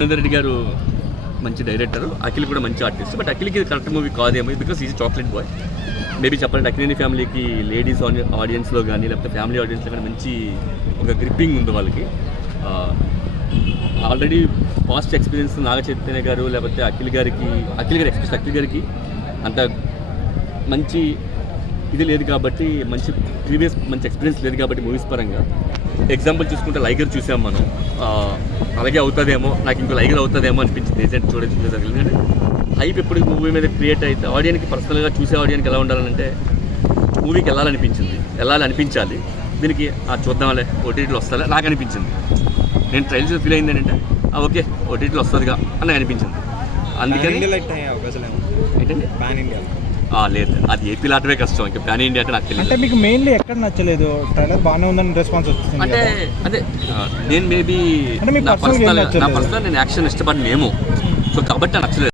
సురేందర్ రెడ్డి గారు మంచి డైరెక్టర్, అఖిల్ కూడా మంచి ఆర్టిస్ట్. బట్ అఖిల్కి కరెక్ట్ మూవీ కాదేమో, because is chocolate boy. Maybe చెప్పాలంటే అఖిలేని ఫ్యామిలీకి లేడీస్ ఆడియన్స్లో కానీ లేకపోతే ఫ్యామిలీ ఆడియన్స్లో కానీ మంచి ఒక గ్రిప్పింగ్ ఉంది వాళ్ళకి. Already past experience Naga Chaitanya గారు లేకపోతే అఖిల్ గారి ఎక్స్పెషల్ అఖిల్ గారికి అంత మంచి ఇది లేదు కాబట్టి, మంచి ఎక్స్పీరియన్స్ లేదు కాబట్టి మూవీస్ పరంగా. ఎగ్జాంపుల్ చూసుకుంటే లైగర్ చూసాం మనం, అలాగే అవుతుందేమో, నాకు ఇంకో లైగర్ అవుతుందేమో అనిపించింది ఏజెంట్ చూడలేదు. ఎందుకంటే హైప్ ఎప్పుడు మూవీ మీద క్రియేట్ అయితే ఆడియన్కి పర్సనల్గా చూసే ఆడియన్కి ఎలా ఉండాలంటే మూవీకి వెళ్ళాలనిపించాలి. దీనికి చూద్దాంలే ఓటీటీలో వస్తుందా నాకు అనిపించింది. నేను ట్రైల్స్ ఫీల్ అయింది ఏంటంటే ఓకే ఓటీటీలో వస్తుందిగా అని అనిపించింది. అందుకని ఏంటంటే లేదు, అది ఏపీలో ఆటమే కష్టం, ఇంకా ప్యాన్ ఇండియా అంటే నాకు తెలియదు. అంటే మీకు మెయిన్లీ ఎక్కడ నచ్చలేదు? ట్రైలర్ బాగానే ఉందని రెస్పాన్స్ వచ్చింది అంటే అదే నేను మేబీ నా పర్సనల్ నేను యాక్షన్ ఇష్టపడినేమో, సో కాబట్టి నచ్చలేదు.